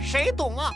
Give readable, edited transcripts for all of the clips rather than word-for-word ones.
谁懂啊？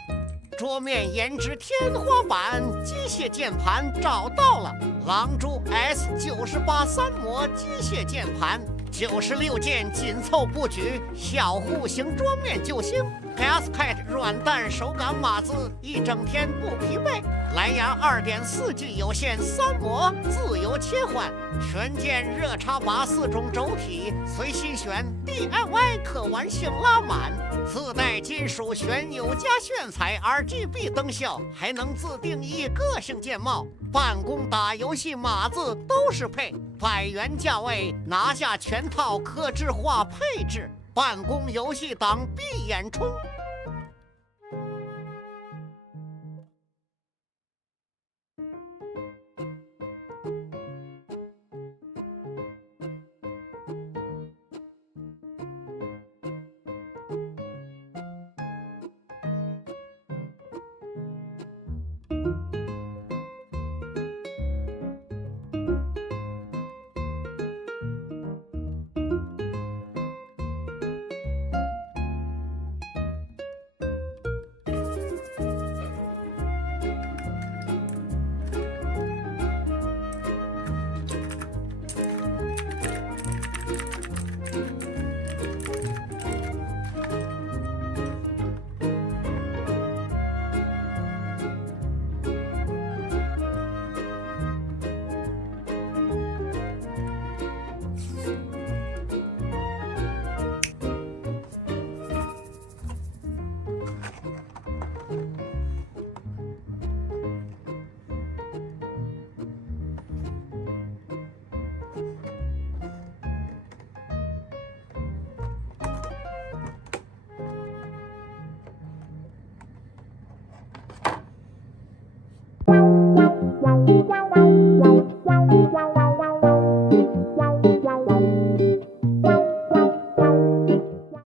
桌面研制天花板机械键盘找到了，狼蛛 S98 3模机械键盘，96键紧凑布局，小户型桌面救星。Gaspad 软蛋手感码字，一整天不疲惫。蓝牙 2.4G 有线3模自由切换，全键热插拔4种轴体，随心选 DIY 可玩性拉满，自带金属旋钮加炫彩 RGB 灯效，还能自定义个性键帽。办公打游戏码字都是配，100元价位拿下全套客制化配置，办公游戏党闭眼冲。